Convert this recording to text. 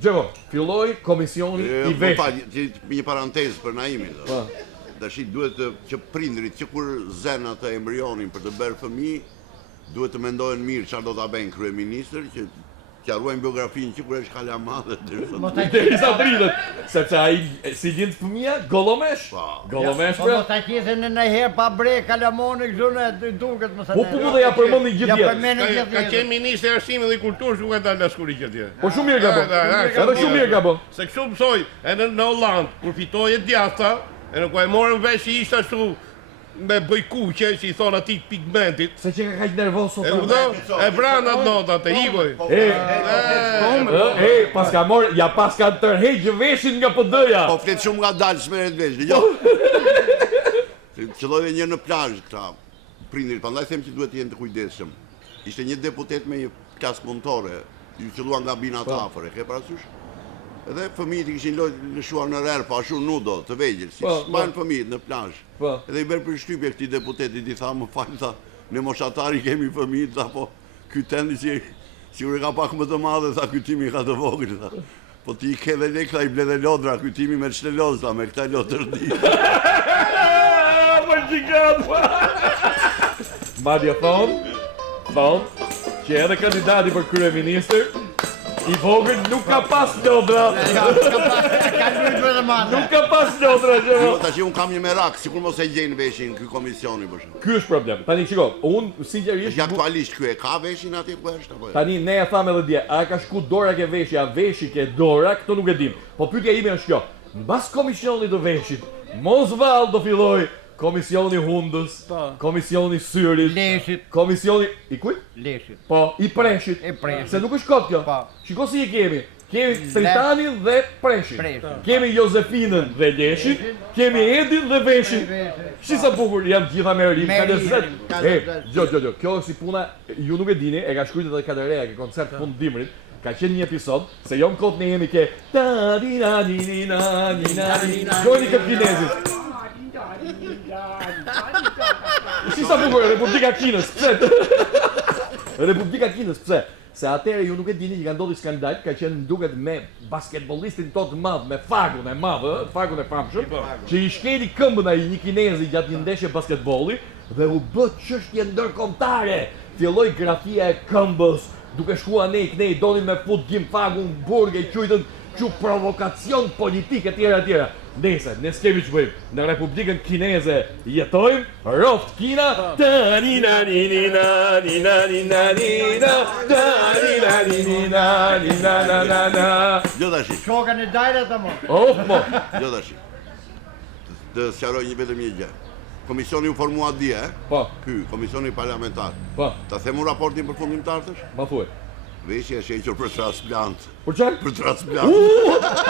Gjero, filloi komisioni i veshit. Një parantezë për Naimin. Tash duhet që prindrit që kur zen atë embrionin për të bërë fëmijë, duhet të mendojnë mirë çfarë do ta bëjnë kryeministër që ruajnë biografinë që kur është kala madhe derisa dritet, sepse ai si lind fëmia gollomesh. Gollomesh. Po ta qithen në herë pa bre kalamoni këtu në duket më sa. Po dhe ja përmendin gjithë. Ja përmendin gjithë. Ka qenë ministri i arsimit dhe kulturës nuk ka dalë askuri që atje. Po shumë mirë ka bë. Edhe shumë mirë ka bë. Se kështu mësoj, edhe në Holland, kur fitoi e djatha, e në ku e morën vesh që ishte ashtu me bëjkuqe që i thonë ati pigmentit. Se që ka kaq nervoz sot. E branda notat e ikoj. Pas ka tërheq veshin nga PD-ja. Po flet shumë nga dalë smeret vesh, dëgjoj. Qelloi edhe një në plazh këta prindrit, prandaj them që duhet të jenë të kujdesshëm. Ishte një deputet me një klasë punëtore, ju qellua nga binat afër, e ke parasysh? Edhe fëmijët i kishin lëshuar në rrë, pa ashtu nudo, të vegjël, si s'manë fëmijët në plazh. Edhe i bërë përshtypje këtij deputetit, i tha, më fal, tha, ne moshatari kemi fëmijët, tha, po ky tendi sigur ka pak më të madhe, tha, ky timi ka të vogël, tha. Po ti i ke dhe lek, tha, i ble dhe lodra, ky timi me çleloz, tha, me këta lodër di. Po gjigant. Madje thonë që edhe kandidati për kryeministër i vogël nuk ka pas lodra. Nuk ka pas lodra. Tash unë kam një merak, sikur mos e gjejnë veshin ky komisioni për shkak. Ky është problem. Tani shiko, unë sinqerisht aktualisht ky e ka veshin atje ku është apo jo? Tani ne e thamë edhe dje, a ka shku dora ke veshi, a veshi ke dora, këto nuk e dim. Po pyetja ime është kjo. Mbas komisionit të veshit, mos vallë do filloj komisioni hundës, komisioni syrit, leshit, komisioni i kujt? Leshit. Po, i preshit. Se nuk është kot kjo. Shiko si e kemi. Kemi Tritanin dhe Preshin. Kemi Jozefinën dhe Leshin, kemi Edin dhe Veshin. Si sa bukur janë gjitha me rim, ka lezet. Jo, kjo si puna, ju nuk e dini, e ka shkruajtur edhe Kadereja ke koncert fund dimrit. Ka qenë një episod, se jo në kot ne jemi ke Gjojni këtë kinezit. Si sa bukur, Republika Kinës, pse? Republika Kinës, pse? Se atëherë ju nuk e dini që ka ndodhur skandal, ka qenë duket me basketbollistin tot madh, me Fagun e madh, Fagun e famshëm, që i shkeli këmbën ai një kinezi gjatë një ndeshje basketbolli dhe u bë çështje ndërkombëtare. Filloi grafia e këmbës, duke shkuar nej, donin me fut Gim Fagun burgë, quajtën çu provokacion politik etj. Nëse ne s'kemi që bëjmë, në Republikën Kineze jetojmë, roft Kina, Jo tash. Shokën e dajrat apo? Po. Jo tash. Të sqaroj vetëm një gjë. Komisioni u formua dje, Po. Ky komisioni parlamentar. Po. Ta themu raportin përfundimtar thash? Ma thuaj. Veshja është hequr për transplant. Për çfarë? Për transplant.